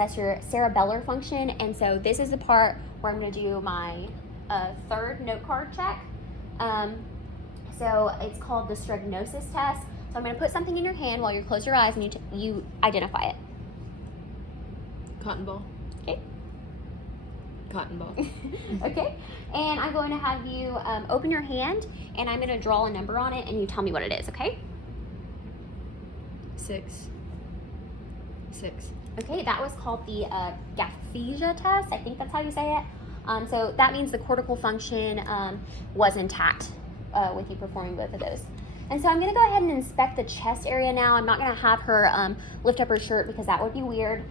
assess your cerebellar function. And so this is the part where I'm going to do my third note card check. So it's called the stregnosis test. So I'm going to put something in your hand while you close your eyes and you identify it. Cotton ball. Okay. Cotton ball. Okay. And I'm going to have you open your hand, and I'm going to draw a number on it, and you tell me what it is, okay? 6. Okay, that was called the Gaffesia test. I think that's how you say it. So that means the cortical function was intact with you performing both of those. And so I'm going to go ahead and inspect the chest area now. I'm not going to have her lift up her shirt because that would be weird.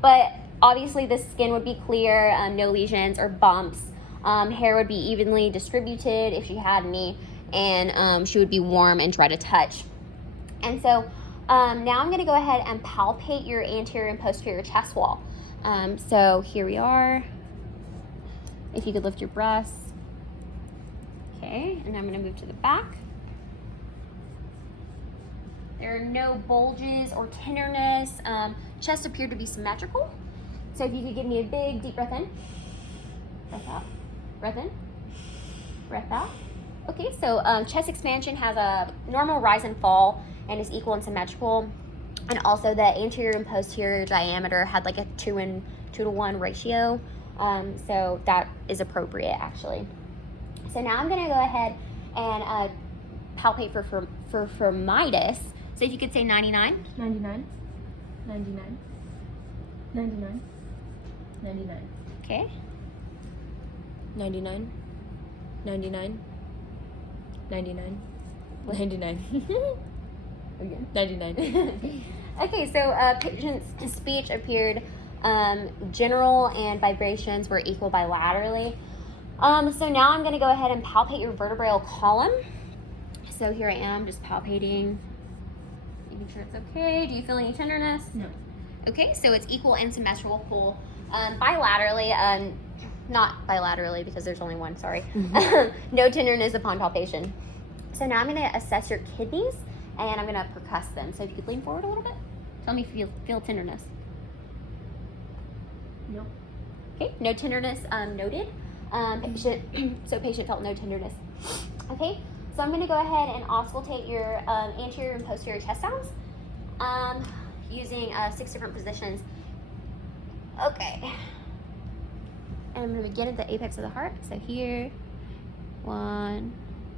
But obviously the skin would be clear, no lesions or bumps. Hair would be evenly distributed if she had any, and she would be warm and dry to touch. And so now I'm going to go ahead and palpate your anterior and posterior chest wall. So here we are. If you could lift your breasts. Okay, and I'm going to move to the back. There are no bulges or tenderness. Chest appeared to be symmetrical. So if you could give me a big deep breath in, breath out, breath in, breath out. Okay, so chest expansion has a normal rise and fall and is equal and symmetrical. And also the anterior and posterior diameter had like a 2 to 1 ratio. So that is appropriate actually. So now I'm gonna go ahead and palpate for firmitis. So if you could say 99. 99. 99. 99. 99. Okay. 99. 99. 99. 99. Again. 99. Okay, so patient's speech appeared general and vibrations were equal bilaterally. So now I'm going to go ahead and palpate your vertebral column. So here I am just palpating, making sure it's okay. Do you feel any tenderness? No. Okay, so it's equal and symmetrical bilaterally, not bilaterally because there's only one, sorry. No tenderness upon palpation. So now I'm going to assess your kidneys and I'm going to percuss them. So if you could lean forward a little bit, tell me if you feel tenderness. No. Okay, no tenderness noted. Patient felt no tenderness. Okay, so I'm going to go ahead and auscultate your anterior and posterior chest sounds using 6 different positions. Okay. And I'm going to begin at the apex of the heart. So here, 1,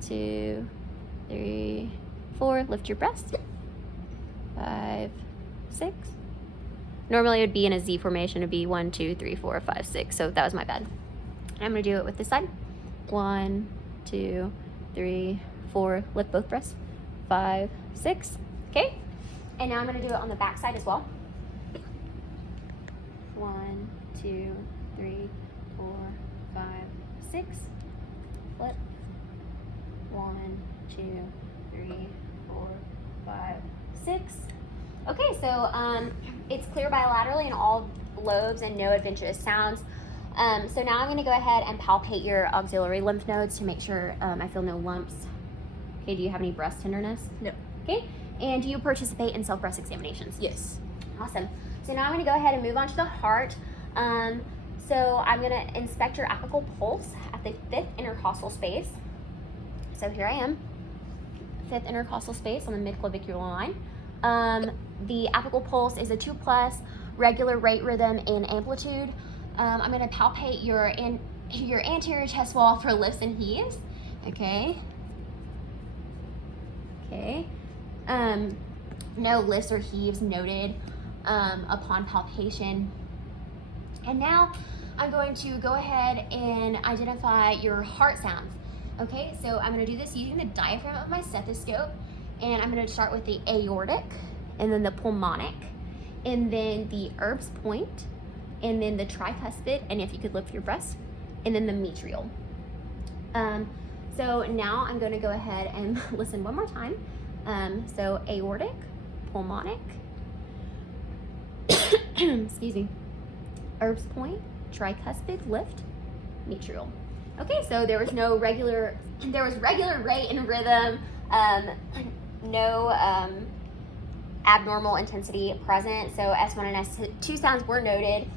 2, 3, 4. Lift your breast. 5, 6. Normally it would be in a Z formation. It would be 1, 2, 3, 4, 5, 6. So that was my bad. I'm going to do it with this side. 1, 2, 3, 4. Lift both breasts. 5, 6. Okay. And now I'm going to do it on the back side as well. 1, 2, 3, 4, 5, 6. Flip. 1, 2, 3, 4, 5, 6. Okay, so it's clear bilaterally in all lobes and no adventitious sounds. So now I'm going to go ahead and palpate your auxiliary lymph nodes to make sure I feel no lumps. Okay, do you have any breast tenderness? No. Okay, and do you participate in self-breast examinations? Yes. Awesome. So now I'm going to go ahead and move on to the heart. So I'm going to inspect your apical pulse at the 5th intercostal space. So here I am, 5th intercostal space on the mid-clavicular line. The apical pulse is a 2+, regular rate, rhythm, and amplitude. I'm going to palpate your anterior chest wall for lifts and heaves. Okay. Okay. No lifts or heaves noted upon palpation. And now I'm going to go ahead and identify your heart sounds. Okay, so I'm going to do this using the diaphragm of my stethoscope, and I'm going to start with the aortic, and then the pulmonic, and then the Erb's point, and then the tricuspid, and if you could lift your breast, and then the metrial. So now I'm going to go ahead and listen one more time. So aortic, pulmonic, excuse me, Erb's point, tricuspid, lift, metrial. Okay, so there was regular rate and rhythm, no abnormal intensity present. So S1 and S2 sounds were noted.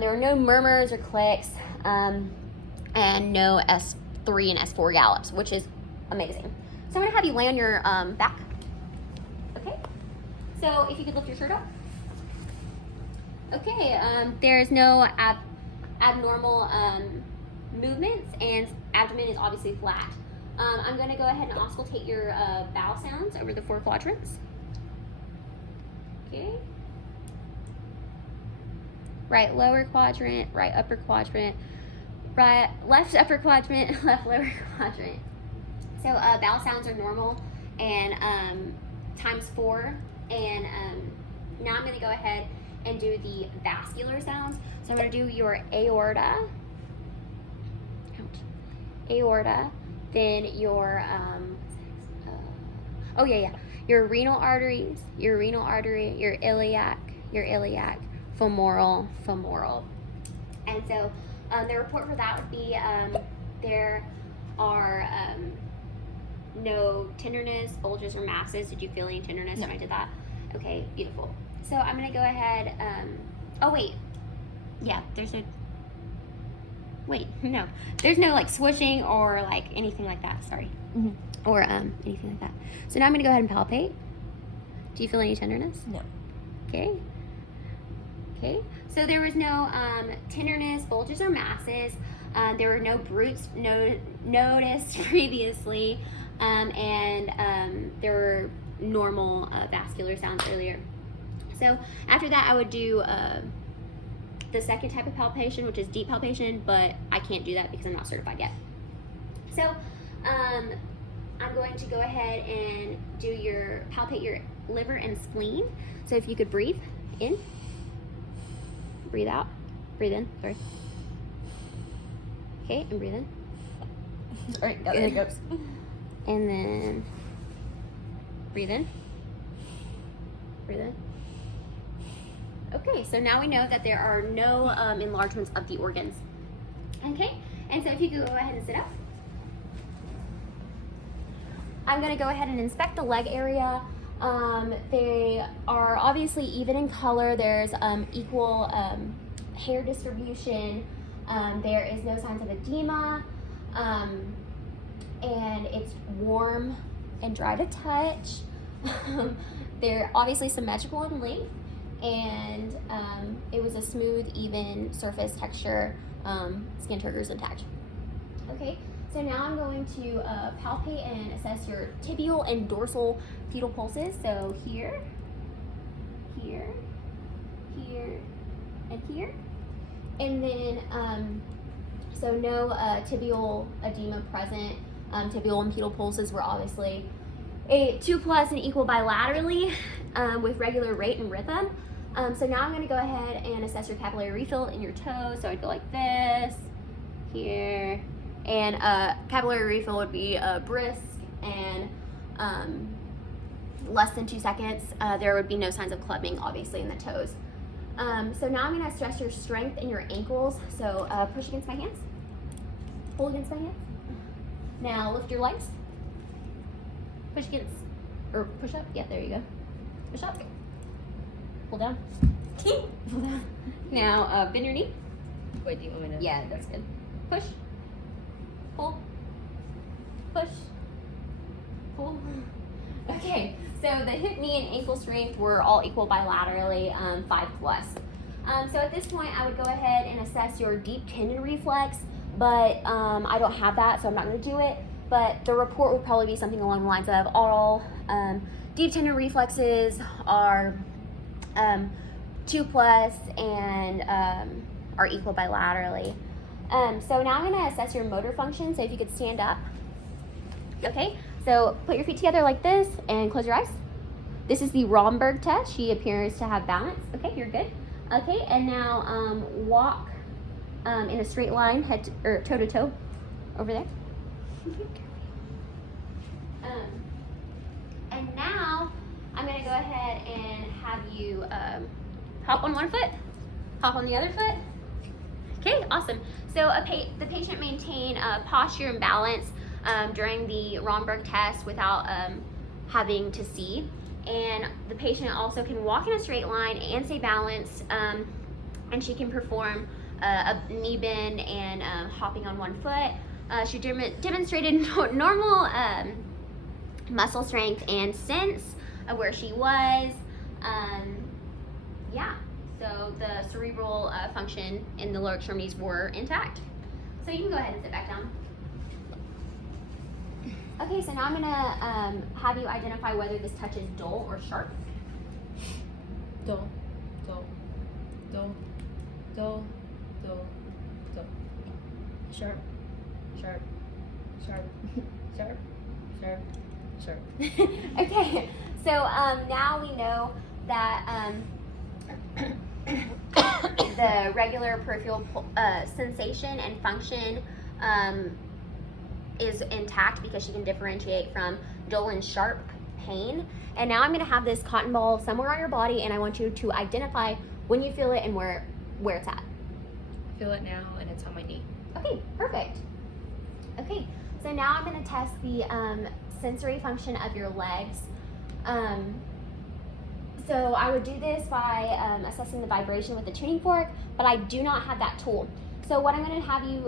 There were no murmurs or clicks, and no S3 and S4 gallops, which is amazing. So I'm gonna have you lay on your back. Okay. So if you could lift your shirt up. Okay. There's no abnormal movements, and abdomen is obviously flat. I'm gonna go ahead and auscultate your bowel sounds over the 4 quadrants. Okay. Right lower quadrant, right upper quadrant, right left upper quadrant, left lower quadrant. So bowel sounds are normal, and times 4. And now I'm going to go ahead and do the vascular sounds. So I'm going to do your aorta, aorta, then your your renal arteries, your renal artery, your iliac, femoral. And so the report for that would be there are no tenderness, bulges, or masses. Did you feel any tenderness when I did that? Okay, beautiful. So I'm going to go ahead. Oh, wait. Yeah, there's no like swishing or like anything like that. Sorry. Or anything like that. So now I'm going to go ahead and palpate. Do you feel any tenderness? No. Okay. Okay. So there was no tenderness, bulges, or masses. There were no bruits noticed previously. And there were normal vascular sounds earlier. So after that, I would do the second type of palpation, which is deep palpation, but I can't do that because I'm not certified yet. So I'm going to go ahead and palpate your liver and spleen. So if you could breathe in, breathe out, breathe in, sorry. Okay, and breathe in. All right, got the hiccups. And then breathe in. Breathe in. Okay, so now we know that there are no enlargements of the organs. Okay, and so if you could go ahead and sit up. I'm going to go ahead and inspect the leg area. They are obviously even in color. There's equal hair distribution. There is no signs of edema. And it's warm and dry to touch. They're obviously symmetrical in length, and it was a smooth, even surface texture. Skin triggers intact. Okay, so now I'm going to palpate and assess your tibial and dorsal pedal pulses. So here, here, here, and here. And then, so no tibial edema present. Tibial and pedal pulses were obviously 2+ and equal bilaterally with regular rate and rhythm. So now I'm going to go ahead and assess your capillary refill in your toes. So I'd go like this, here, and capillary refill would be brisk and less than 2 seconds. There would be no signs of clubbing, obviously, in the toes. So now I'm going to stress your strength in your ankles. So push against my hands, pull against my hands. Now lift your legs. Push against, or push up. Yeah, there you go. Push up. Pull down. Pull down. Now bend your knee. Wait, do you want me to? Yeah, that's good. Push. Pull. Push. Pull. Okay, so the hip, knee, and ankle strength were all equal bilaterally, 5+. So at this point, I would go ahead and assess your deep tendon reflex, but I don't have that, so I'm not going to do it. But the report would probably be something along the lines of all deep tendon reflexes are 2+ and are equal bilaterally. So now I'm going to assess your motor function. So if you could stand up. Okay, so put your feet together like this and close your eyes. This is the Romberg test. She appears to have balance. Okay, you're good. Okay, and now walk in a straight line, head to, or toe to toe, over there. And now I'm going to go ahead and have you hop on one foot, hop on the other foot. Okay, awesome. So the patient maintained posture and balance during the Romberg test without having to see. and the patient also can walk in a straight line and stay balanced, and she can perform a knee bend and hopping on one foot. She demonstrated normal muscle strength and sense of where she was. Yeah, so the cerebral function in the lower extremities were intact. So you can go ahead and sit back down. Okay, so now I'm gonna have you identify whether this touch is dull or sharp. Dull, dull, dull, dull, dull, dull. Sharp, sharp, sharp, sharp, sharp, sharp. Okay, so now we know that the regular peripheral sensation and function is intact because she can differentiate from dull and sharp pain. And now I'm going to have this cotton ball somewhere on your body, and I want you to identify when you feel it and where it's at. I feel it now, and it's on my knee. Okay, perfect. Okay, so now I'm going to test the sensory function of your legs. So I would do this by assessing the vibration with the tuning fork, but I do not have that tool. So what I'm going to have you,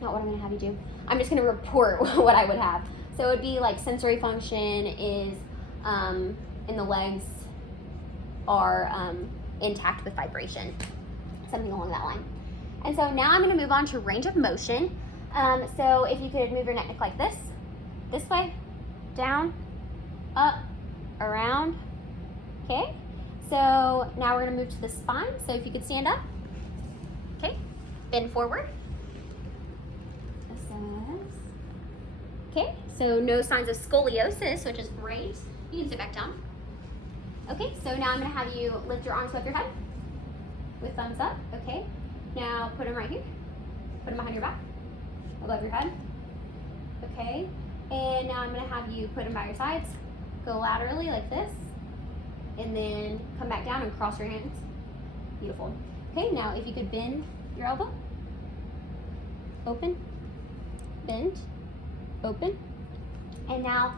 not what I'm going to have you do, I'm just going to report what I would have. So it would be like sensory function is in the legs are intact with vibration, something along that line. And so now I'm going to move on to range of motion. So if you could move your neck like this way, down, up, around. Okay, so now we're going to move to the spine. So if you could stand up, okay, bend forward. Okay, so no signs of scoliosis, which is great. You can sit back down. Okay, so now I'm going to have you lift your arms above your head with thumbs up. Okay, now put them right here. Put them behind your back, above your head. Okay, and now I'm going to have you put them by your sides. Go laterally like this, and then come back down and cross your hands. Beautiful. Okay, now if you could bend your elbow, open, bend, open. And now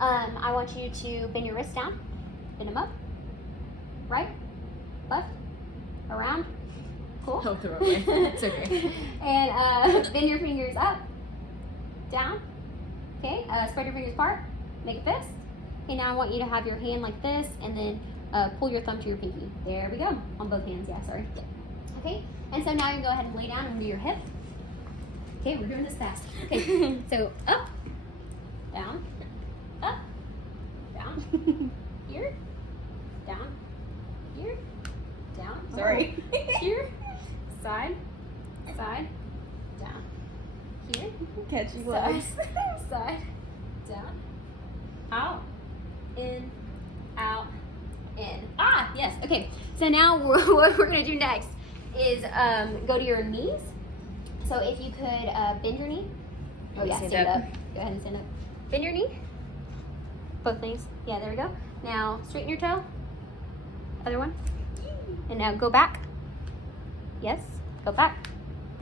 I want you to bend your wrists down, bend them up, right, left, around. Cool. Oh, the wrong way. It's okay. And bend your fingers up, down. Okay, spread your fingers apart, make a fist. Okay, now I want you to have your hand like this, and then pull your thumb to your pinky. There we go, on both hands, yeah, sorry. Okay, and so now you can go ahead and lay down and move your hip. Okay, we're doing this fast. Okay, so up, down, up, down, here, down, here, down. Sorry. Here, side, side, down. Here, Catchy side, legs. side, down, out, in, out, in. Ah, yes. Okay. So now what we're gonna do next is go to your knees. So if you could bend your knee. Oh yeah, stand up. Go ahead and stand up. Bend your knee. Both knees. Yeah, there we go. Now straighten your toe. Other one. And now go back. Yes. Go back.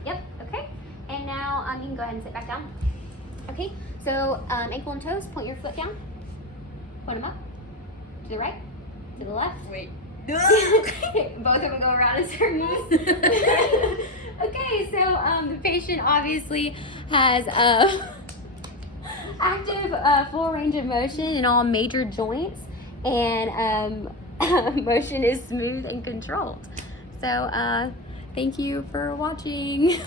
Yep. Okay. And now you can go ahead and sit back down. Okay. So ankle and toes. Point your foot down. Point them up. To the right. To the left. Wait. Both of them go around in circles. Okay, so the patient obviously has active full range of motion in all major joints, and motion is smooth and controlled. So thank you for watching.